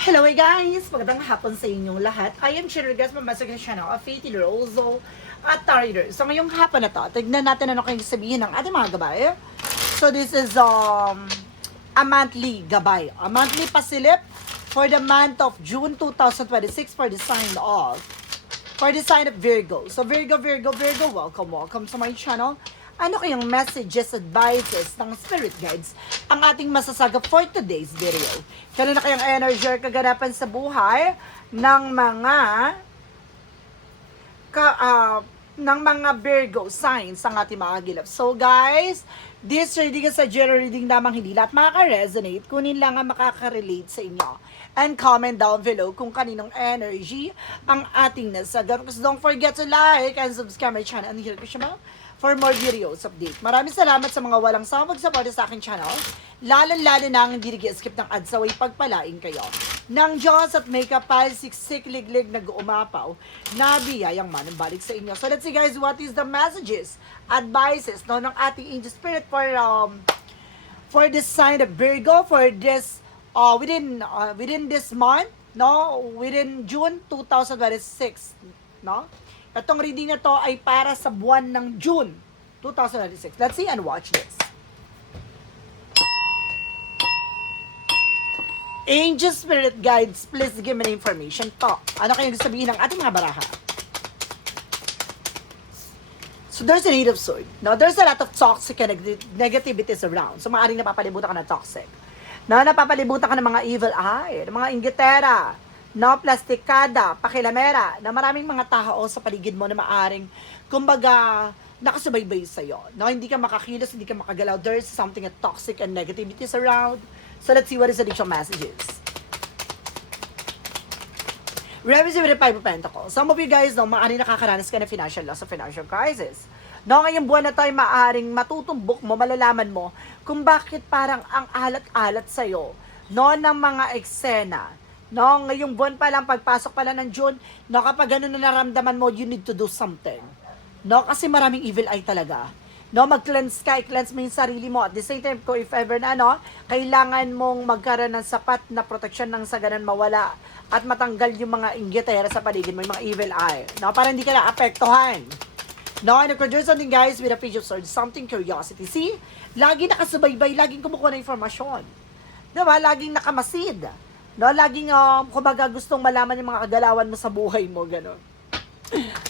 Hello guys! Magandang hapon sa inyong lahat. I am Cheryl Gas, mamasa ka channel of Faith Rozo at Tarrier. So ngayong hapon na to, tignan natin ano kayong sabihin ng ating mga gabay. So this is a monthly gabay. A monthly pasilip for the month of June 2026 for the sign of Virgo. So Virgo, welcome to my channel. Ano kayong messages, advices ng spirit guides ang ating masasagap for today's video? Kano na kayang energy or kaganapan sa buhay ng mga Virgo signs ang ating mga gilap. So guys, this reading is a general reading lamang, hindi lahat makaka-resonate, kunin lang ang makaka-relate sa inyo. And comment down below kung kaninong energy ang ating nasagap. So don't forget to like and subscribe my channel and hit the bell for more videos update. Maraming salamat sa mga walang sawang mag-support sa aking channel. Lalo-lalo na ang hindi nag-skip ng ads away pagpalain kayo. Nang Diyos at may kapal, siksik, liglig, nag-uumapaw, na biyayang manambalik sa inyo. So let's see guys, what is the messages, advices no, ng ating angel spirit for this sign of Virgo, for this, within this month, no, within June 2026, no? Itong reading na to ay para sa buwan ng June 2026. Let's see and watch this. Angel Spirit Guides, please give me the information to. Ano kayong sabihin ng ating mga baraha? So there's an Eight of Swords. Now, there's a lot of toxic and negativities around. So maaaring napapalibutan ka ng toxic. Napapalibutan ka ng mga evil eye, ng mga inggitera, no, plastikada, pakilamera, na maraming mga tao sa paligid mo na maaring, kumbaga, nakasubaybay sa'yo. No, hindi ka makakilos, hindi ka makagalaw. There's something a toxic and negativities around. So let's see what is the additional messages. Revision with the Five of Pentacles. Some of you guys, no, maaaring nakakaranas ka ng financial loss o financial crisis. No, ngayong buwan na to ay maaaring matutumbok mo, malalaman mo kung bakit parang ang alat-alat sa'yo, no, ng mga eksena. No, ngayong buwan pa lang, pagpasok pa lang ng June, no, kapag ganun na naramdaman mo, you need to do something. No, kasi maraming evil eye talaga. No, mag-cleanse ka, i-cleanse mo yung sarili mo. At the same time, kung if ever na, no, kailangan mong magkaroon ng sapat na protection nang sa ganun mawala at matanggal yung mga inggitera sa paligid mo, yung mga evil eye. No, para hindi ka na-apektuhan. No, and if there's something guys with a page of swords, something curiosity. See, lagi nakasubaybay, laging kumukuha ng informasyon. Diba? Laging nakamasid. No, laging, kumbaga gustong malaman yung mga kagalawan mo sa buhay mo, gano'n.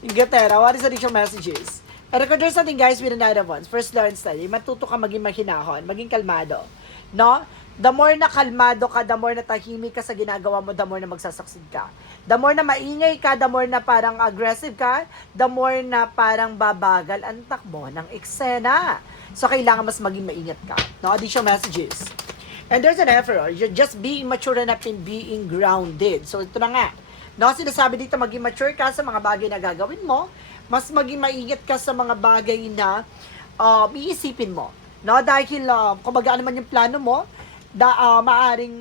Ingatera, what is the additional messages? And if there's something guys with the Knight of Wands, first learn study, matuto ka maging mahinahon, maging kalmado. No? The more na kalmado ka, the more na tahimik ka sa ginagawa mo, the more na magsasucceed ka. The more na maingay ka, the more na parang aggressive ka, the more na parang babagal ang takbo ng eksena. So, kailangan mas maging maingat ka. No? Additional messages. And there's an Emperor. You're just being mature enough in being grounded. So, ito na nga. No, sinasabi dito, maging mature ka sa mga bagay na gagawin mo. Mas maging maingat ka sa mga bagay na iisipin mo. No, dahil kung ano man yung plano mo, maaring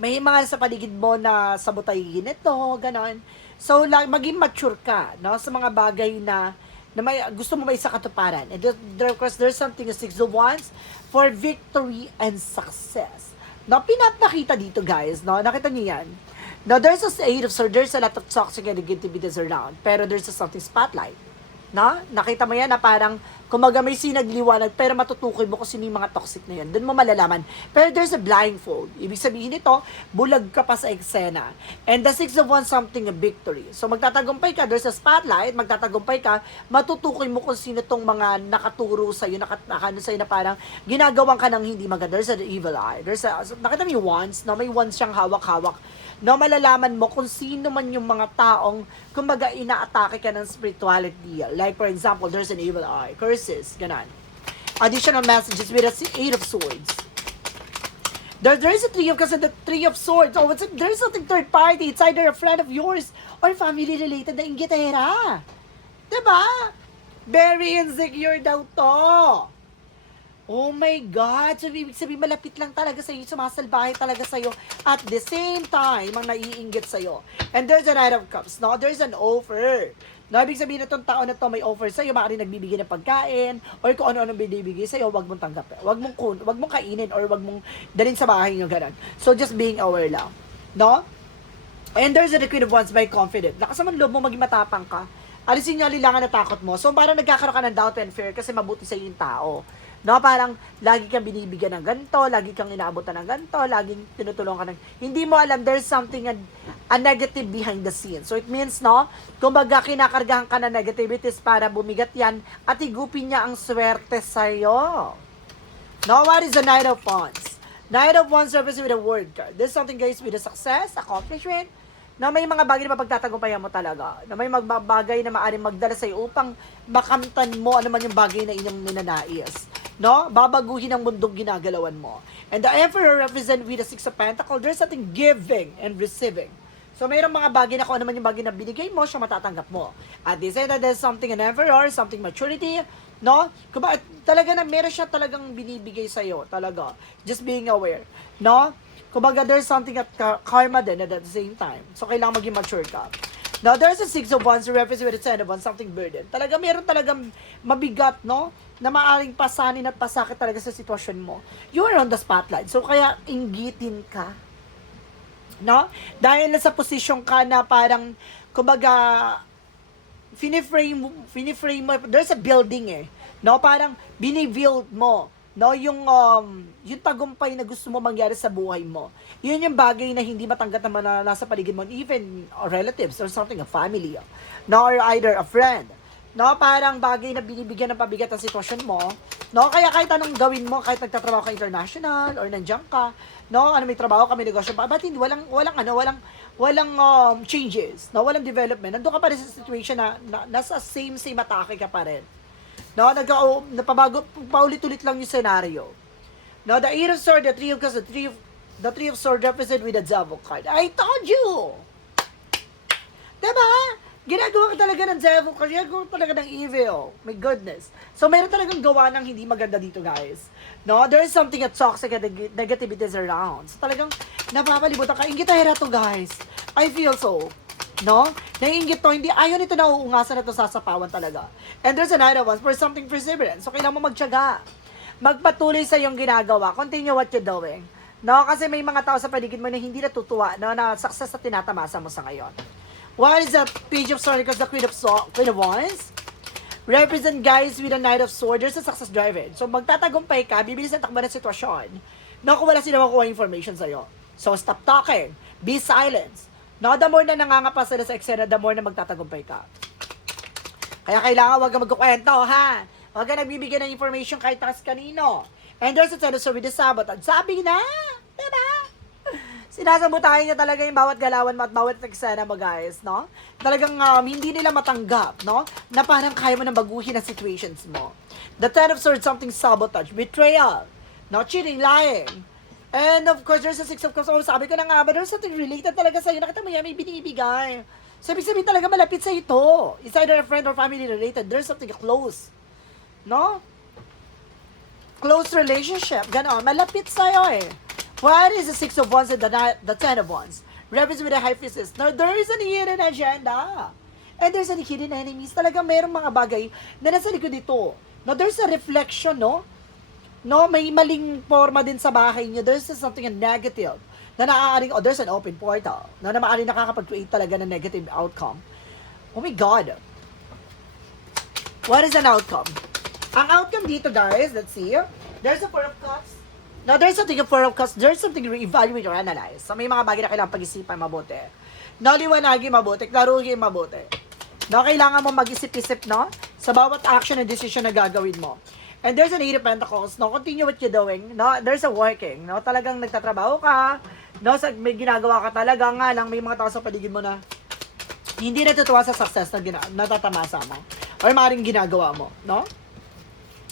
may mga sa paligid mo na sabotayin ito, ganon. So, maging mature ka, no, sa mga bagay na may, gusto mo may sa katuparan. And there, of course, there's something, a Six of Wands, for victory and success. No, pinapakita dito, guys, no, nakita niyo yan. No, there's a Eight of Swords, there's a lot of toxic and negativities around, pero there's a something spotlight. No? Nakita mo yan na parang, kumaga may sinagliwanag, pero matutukoy mo kung sino yung mga toxic na yan. Doon mo malalaman. Pero there's a blindfold. Ibig sabihin nito, bulag ka pa sa eksena. And the Six of Wands, something a victory. So magtatagumpay ka, there's a spotlight, magtatagumpay ka, matutukoy mo kung sino tong mga nakaturo sa'yo, nakano sa'yo na parang ginagawan ka ng hindi maganda. There's an evil eye. Nakita mo yung wands, no? May wands siyang hawak-hawak. No, malalaman mo kung sino man yung mga taong kumbaga inaatake ka ng spirituality. Like for example, there's an evil eye, curses, ganon. Additional messages with a Eight of Swords. There is a Three of Swords. Oh, there's something third party. It's either a friend of yours or family related na inggitera. Diba? Very insecure daw to. Oh my God! So, ibig sabihin, malapit lang talaga sa'yo, sumasalbahe talaga sa'yo. At the same time, ang naiinggit sa'yo. And there's a Knight of Cups, no? There's an offer. No, ibig sabihin na itong tao na to may offer sa'yo, maaaring nagbibigay ng pagkain, or kung ano-ano binibigay sa'yo, wag mong tanggapin. Wag mong kainin, or wag mong dalhin sa bahay nyo, ganun. So, just being aware lang. No? And there's the Queen of Wands by confident. Lakas naman loob mo, maging matapang ka. Alisin niyo alilangan na takot mo. So, parang nagkakaroon ka ng doubt and fear kasi mabuti sa yung tao. No, parang lagi kang binibigyan ng ganito, lagi kang inaabutan ng ganito, laging tinutulungan ka ng... Hindi mo alam, there's something a negative behind the scenes. So, it means, no, kumbaga kinakargahan ka ng negativities para bumigat yan at higupin niya ang swerte sa'yo. No, what is the Knight of Wands? Knight of Wands represents with a word card. There's something, guys, with a success, accomplishment, na may mga bagay na mapagtatagumpayan mo talaga, na may bagay na maaaring magdala sa'yo upang makamtan mo ano man yung bagay na inyong ninanais. No? Babaguhin ang mundong ginagalawan mo. And the Emperor represent with the Six of Pentacles. There's something giving and receiving. So, mayroong mga bagay na kung ano man yung bagay na binigay mo, siya matatanggap mo. At they say that there's something an Emperor, something maturity, no? Kung talaga na meron siya talagang binibigay sa'yo, talaga. Just being aware. No? Kumbaga, there's something at karma din at the same time. So, kailangan maging mature ka. Now, there's a Six of Wands represent with the Ten of Wands, something burden. Talaga, meron talagang mabigat, no? Na maaaring pasanin at pasakit talaga sa sitwasyon mo. You are on the spotlight. So, kaya inggitin ka. No? Dahil na sa posisyon ka na parang, kumbaga, finiframe mo, there's a building eh. No? Parang, binibuild mo. No, yung tagumpay na gusto mo mangyari sa buhay mo. Yun yung bagay na hindi matanggap naman na nasa paligid mo, even relatives or something, a family. No, or either a friend. No, parang bagay na binibigyan ng pabigat ang sitwasyon mo. No, kaya kahit anong gawin mo, kahit nagtatrabaho ka international or nandiyan ka, no, ano may trabaho ka, may negosyo pa, ba't hindi walang changes, no, walang development. Nandoon ka pa rin sa situation na nasa same atake ka pa rin. No, napabago, paulit-ulit lang yung scenario. No, the Eight of Swords, the Three of Cups, the Three of Swords represent with the Devil card. I told you! Diba? Ginagawa ka talaga ng Devil card, ginagawa ka talaga ng evil. My goodness. So, mayroon talagang gawa ng hindi maganda dito, guys. No, there is something at toxic and negativities around. So, talagang napapalibutan ka. Ingitahera to, guys. I feel so. No? Naiingit to, hindi, ayaw nito na uungasan na to sasapawan talaga. And there's another one for something perseverance. So, kailangan mo magtiyaga. Magpatuloy sa iyong ginagawa. Continue what you're doing. No? Kasi may mga tao sa paligid mo na hindi natutuwa, no? Na success na tinatamasa mo sa ngayon. What is the Page of Swords? Because the Queen of Wands represent, guys, with the Knight of Swords. There's a success driven. So, magtatagumpay ka, bibilis ang takbo ng sitwasyon. No? Kung wala sila makuha information sa'yo. So, stop talking. Be silent. No, the more na nangangapa sila sa eksena, the more na magtatagumpay ka. Kaya kailangan wag ka magkukwento, ha? Wag ka nagbibigay ng information kahit takas kanino. And there's a Ten of Swords with the Sabotage. Sabi na, diba? Sinasabotahin niya talaga yung bawat galawan mo at bawat eksena mo, guys, no? Talagang hindi nila matanggap, no? Na parang kaya mo nang baguhin ang situations mo. The Ten of Swords, something sabotage, betrayal, no? Cheating, lying. And of course, there's a Six of Cups. Oh, sabi ko na nga, but there's something related talaga sa'yo. Nakita mo yan, may binibigay. So, ibig sabihin talaga malapit sa ito. It's either a friend or family related. There's something close. No? Close relationship. Ganon. Malapit sa'yo eh. What is the Six of Wands and the Ten of Wands? Represents with the High Priestess. Now, there is a hidden agenda. And there's a hidden enemies. Talagang mayroong mga bagay na nasa likod dito. Now, there's a reflection, no? No, may maling forma din sa bahay niyo. There's something negative na naaaring, there's an open portal na maaaring nakakapag-create talaga ng negative outcome. Oh my God. What is an outcome? Ang outcome dito, guys, let's see. There's a Four of Cups. Now, there's something of Four of Cups. There's something to re-evaluate or analyze. So, may mga bagay na kailangan pag-isipan mabuti. No, liwanagin mabuti. Klaruhin mabuti. No, kailangan mo mag-isip-isip, no? Sa bawat action and decision na gagawin mo. And there's an Eight of Pentacles, no? Continue what you're doing, no? There's a working, no? Talagang nagtatrabaho ka, no? May ginagawa ka talaga nga lang, may mga tao sa paligid mo na hindi natutuwa sa success na natatamasa mo. Or maaaring ginagawa mo, no?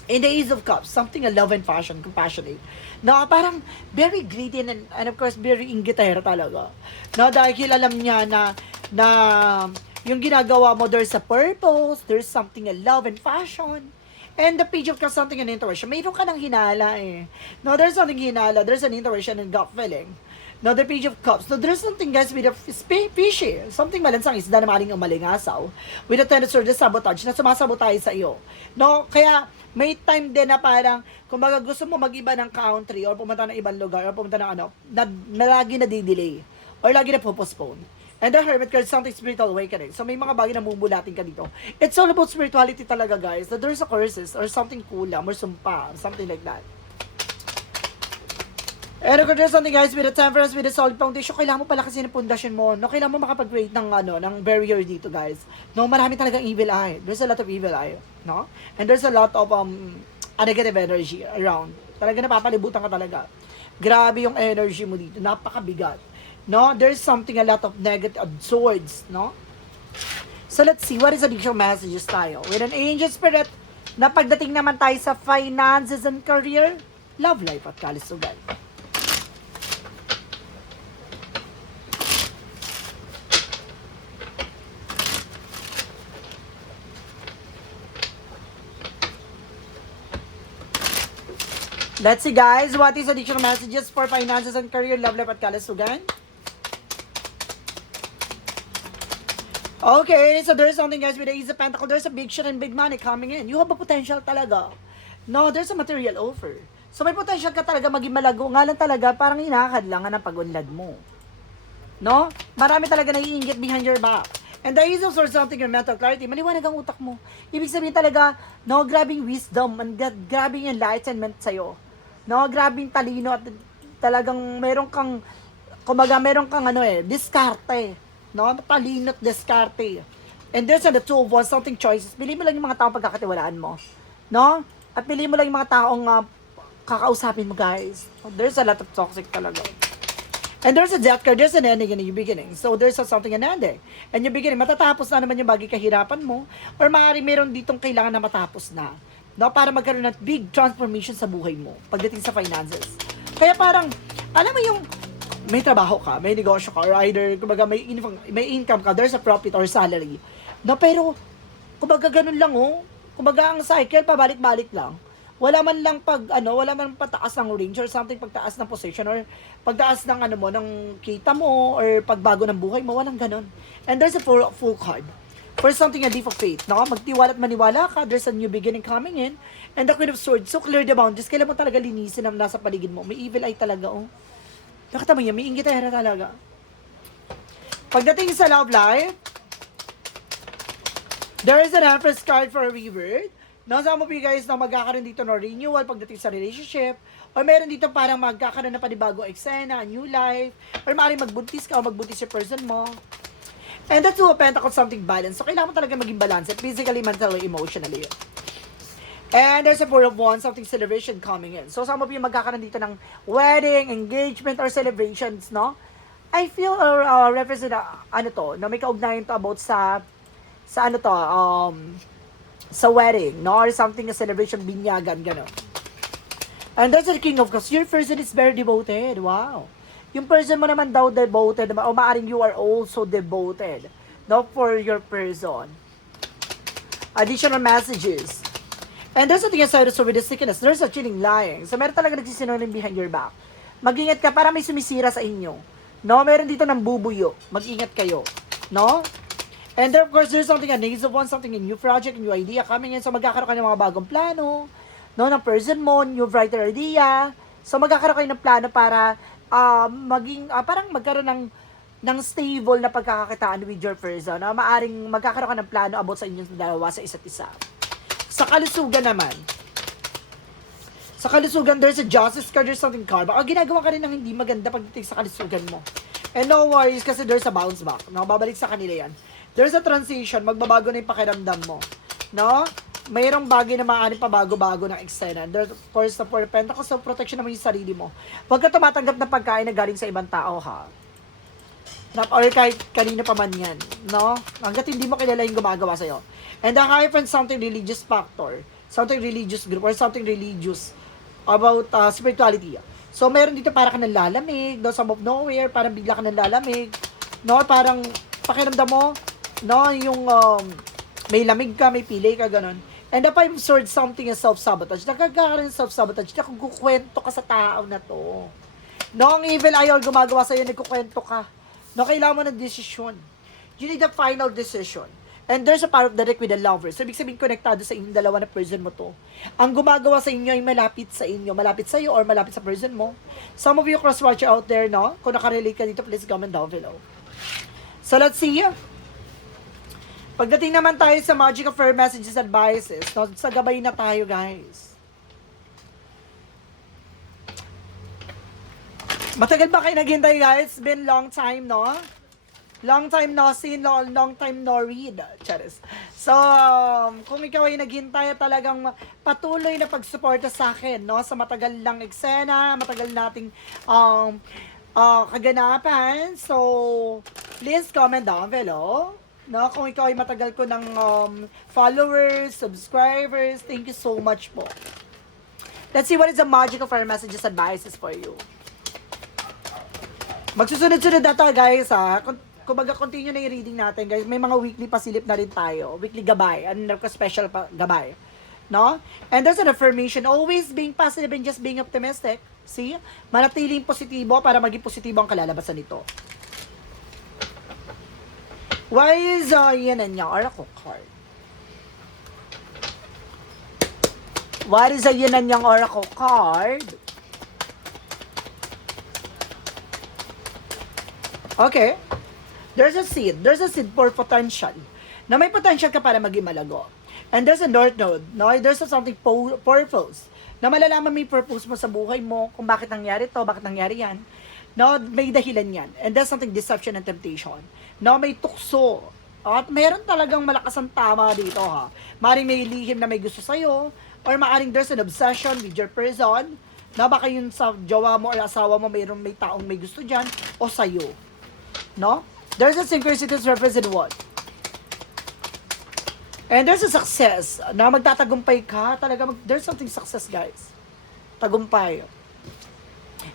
In the Ace of Cups, something a love and passion, compassionate. No, parang very greedy and of course, very inggitera talaga. No, dahil alam niya na yung ginagawa mo, there's a purpose, there's something a love and passion. And the Page of Cups, something an intuition. Mayroon ka ng hinala eh. No, there's something hinala. There's an intuition and gut feeling. No, the Page of Cups. No, there's something, guys, with a fishy. Something malansang isda na maling umalingasaw. With a Ten of Swords, sabotage, na sumasabotage sa iyo. No, kaya may time din na parang, kumbaga gusto mo mag-iba ng country or pumunta ng ibang lugar or pumunta ng na lagi na di-delay. or lagi na postpone. And the Hermit card, something spiritual awakening. So may mga bagay na mumulatin ka dito. It's all about spirituality talaga, guys. That there's a curses or something kulam or sumpa, something like that. And if there's something, guys, with the temperance, with the solid foundation, kailangan mo pala kasi ng pundasyon mo. No, kailangan mo makapag-create ng ng barrier dito, guys. No, marami talagang evil eye. There's a lot of evil eye, no? And there's a lot of a negative energy around. Talaga napapalibutan ka talaga. Grabe yung energy mo dito, napakabigat. No, there's something, a lot of negative swords, no? So let's see, what is additional messages tayo? With an angel spirit, na pagdating naman tayo sa finances and career, love life at kalusugan. Let's see, guys, what is additional messages for finances and career, love life at kalusugan? Okay, so there's something, guys, with the Ace of Pentacles. There's a big shit and big money coming in. You have a potential talaga. No, there's a material offer. So may potential ka talaga maging malago. Nga lang talaga, parang hinahadlangan ng pag-unlad mo. No? Marami talaga naiinggit behind your back. And the Ace of Swords, something your mental clarity. Maliwanag ang utak mo. Ibig sabihin talaga, no, grabing wisdom and grabing enlightenment sa'yo. No, grabing talino at talagang meron kang, kumbaga meron kang diskarte. No? Talino at diskarte. And there's the two of wands, something choices. Pili mo lang yung mga taong pagkakatiwalaan mo. No? At pili mo lang yung mga taong kakausapin mo, guys. There's a lot of toxic talaga. And there's a death card, there's an ending and a new beginning. So there's something an ending. And yung beginning, matatapos na naman yung bagay kahirapan mo. Or maaari meron ditong kailangan na matapos na. No? Para magkaroon ng big transformation sa buhay mo. Pagdating sa finances. Kaya parang, alam mo yung, may trabaho ka, may negosyo ka, or either, kumbaga, may income ka, there's a profit or salary. No, pero, kumbaga, ganun lang, oh. Kumbaga, ang cycle, pabalik-balik lang. Wala man lang wala man pataas ng range or something, pagtaas ng position, or pagtaas ng, ng kita mo, or pagbago ng buhay mo, walang ganun. And there's a full card. For something, a leap of faith. No? Magtiwala at maniwala ka, there's a new beginning coming in, and the Queen of Swords, so clear the boundaries, kailan mo talaga linisin ang nasa paligid mo. May evil eye talaga, oh. Nakita mo yan, may inggitera talaga. Pagdating sa love life, there is an Empress card for a rebirth. No, some of you guys na magkakaroon dito ng renewal pagdating sa relationship, or meron dito parang magkakaroon na panibago eksena, a new life, or maaaring magbuntis ka o magbuntis yung person mo. And that's Two of Pentacles, something balance. So, kailangan mo talaga maging balance, physically, mentally, emotionally. And there's a Four of Wands, something celebration coming in. So, some of you magkakaroon dito ng wedding, engagement, or celebrations, no? I feel, represent, na may kaugnayan to about sa wedding, no? Or something, a celebration, binyagan, gano'n. And there's the King of Cups. Your person is very devoted. Wow. Yung person mo naman daw devoted, o maaring you are also devoted, no? For your person. Additional messages. And there's something aside also with the sickness. There's a chilling lying. So, meron talaga nagsisinungaling behind your back. Mag-ingat ka para may sumisira sa inyo. No? Meron dito ng bubuyo. Mag-ingat kayo. No? And there, of course, there's something, a Ace of Wands, something, a new project, a new idea coming in. So, magkakaroon ka ng mga bagong plano. No? Ng person mo, new brighter idea. So, magkakaroon kayo ng plano para parang magkaroon ng stable na pagkakakitaan with your person. No? Maaring magkakaroon ka ng plano about sa inyong dalawa sa isa't isa. Sa kalusugan naman. Sa kalusugan, there's a justice card, there's something karma. O ginagawa ka rin ng hindi maganda pagdating sa kalusugan mo. And no worries kasi there's a bounce back. No? Babalik sa kanila yan. There's a transition, magbabago na yung pakiramdam mo. No? Mayroong bagay na maaaring pabago-bago ng eksena. There's, of course, the Four of Pentacles, so protection naman yung sarili mo. Huwag ka tumatanggap ng pagkain na galing sa ibang tao, ha? Or kahit kanino pa man yan. No? Hanggat hindi mo kilala yung gumagawa sa'yo. And the Hierophant, something religious factor, something religious group, or something religious about spirituality. So, meron dito para ka nanlalamig, no, some of nowhere, parang bigla ka nanlalamig, no, parang pakiramdam mo, no, yung may lamig ka, may pilay ka, ganun. And the Five of Swords, something is self-sabotage. Nagkakaroon ng self-sabotage, nagkukwento ka sa tao na to. No, ang evil eye gumagawa sa'yo, nagkukwento ka. No, kailangan mo ng desisyon. You need a final decision. And there's a power of direct with the lover. So, ibig sabihin, konektado sa inyong dalawa na person mo to. Ang gumagawa sa inyo ay malapit sa inyo. Malapit sa iyo or malapit sa person mo. Some of you cross-watcher out there, no? Kung nakarelate ka dito, please comment down below. So, let's see. Pagdating naman tayo sa Magic of Fair Messages Advices, no? Sa gabay na tayo, guys. Matagal ba kayo naghintay, guys? It's been long time, no? Long time no see, long time no read. Charis. So, kung ikaw ay naghintay talagang patuloy na pagsuporta sa akin, no? Sa matagal lang eksena, matagal nating kaganapan. So, please comment down below. No? Kung ikaw ay matagal ko ng followers, subscribers, thank you so much po. Let's see what is the magic of our messages advices for you. Magsusunod-sunod na to, guys, ha? Kumbaga, continue na yung reading natin, guys. May mga weekly pasilip na rin tayo. Weekly gabay. Ano na special pa, gabay. No? And there's an affirmation. Always being positive and just being optimistic. See? Manatiling positibo para maging positibo ang kalalabasan nito. Why is yan niya? Oracle card. What is yan niyang Oracle card? Okay. There's a seed for potential. Na may potential ka para maging malago. And there's a north node, no? There's something purpose. Na malalaman mo yung purpose mo sa buhay mo, kung bakit nangyari to, bakit nangyari yan. No, may dahilan yan. And there's something deception and temptation. No, may tukso. At meron talagang malakas ang tama dito, ha. Maring may lihim na may gusto sa'yo, or maaaring there's an obsession with your person, na baka yun sa jowa mo or asawa mo, may taong may gusto dyan, o sa'yo. No? There's a synchronicities represent what? And there's a success na magtatagumpay ka. There's something success, guys. Tagumpay.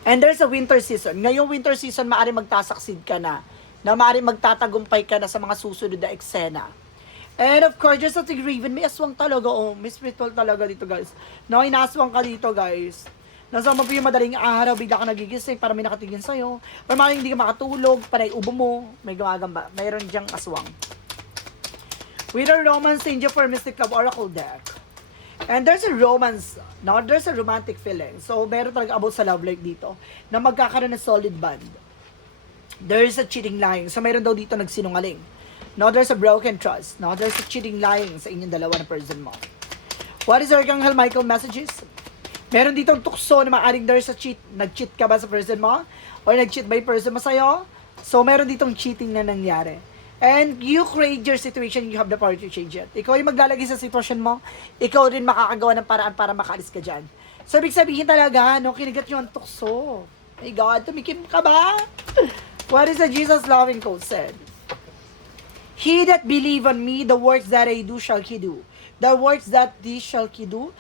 And there's a winter season. Ngayong winter season, maaaring magtasaksid ka na maaaring magtatagumpay ka na sa mga susunod na eksena. And of course, there's something Raven. May aswang talaga. Oh, may spiritual talaga dito, guys. No, inaswang ka dito, guys. Nasa mo po yung madaling araw, bigla ka nagigising para may nakatingin sa'yo. Or maaaring hindi ka makatulog, panay ubo mo, may gumagamba. Mayroon diyang aswang. With a romance angel for Mystic Love Oracle deck. And there's a romance, no? There's a romantic feeling. So, meron talaga about sa love life dito na magkakaroon ng solid bond. There's a cheating lying. So, meron daw dito nagsinungaling. No, there's a broken trust. No, there's a cheating lying sa inyong dalawa na person mo. What is Archangel Michael messages? Meron ditong tukso na maaaring there's a cheat. Nag-cheat ka ba sa person mo? Or nag-cheat ba yung person mo sa'yo? So, meron ditong cheating na nangyari. And you create your situation, you have the power to change it. Ikaw yung maglalagay sa sitwasyon mo, ikaw rin makakagawa ng paraan para makaalis ka dyan. So, ibig sabihin talaga, no, kinigat nyo ang tukso. My God, tumikim ka ba? What is the Jesus loving code said? He that believe on me, the works that I do shall he do. The works that he shall he do,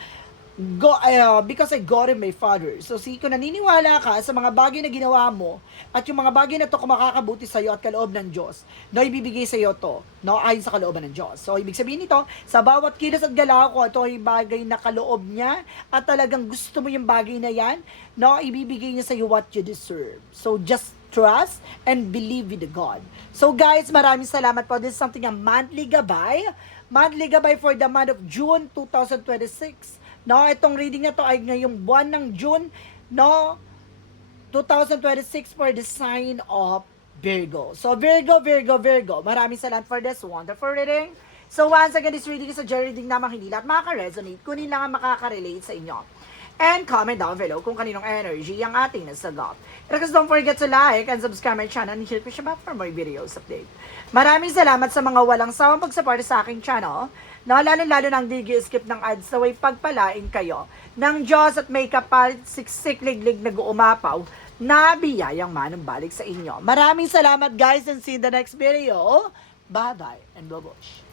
because I got in my Father. So, kung naniniwala ka sa mga bagay na ginawa mo, at yung mga bagay na to kung makakabuti sa iyo at kaloob ng Diyos, no, ibibigay sa iyo to, no, ayon sa kalooban ng Diyos. So, ibig sabihin nito, sa bawat kilos at galaw ko, ito ay bagay na kaloob niya, at talagang gusto mo yung bagay na yan, no, ibibigay niya sa iyo what you deserve. So, just trust and believe with God. So, guys, maraming salamat po. This is something a monthly gabay. Monthly gabay for the month of June 2026. No, itong reading na to ay ngayong buwan ng June, no, 2026 for the sign of Virgo. So, Virgo, maraming salamat for this wonderful reading. So, once again, this reading is a journey reading namang hindi lahat makaka-resonate, kunin lang ang makaka-relate sa inyo. And comment down below kung kaninong energy ang ating nasagap. Because don't forget to like and subscribe my channel and hit push button for more videos update. Maraming salamat sa mga walang sawang pagsuporta sa aking channel, na lalo-lalo nang di skip ng ads na way pagpalain kayo ng Diyos at may kapalit siksik-liglig na guumapaw na biyayang manumbalik sa inyo. Maraming salamat, guys, and see you in the next video. Bye-bye and babush.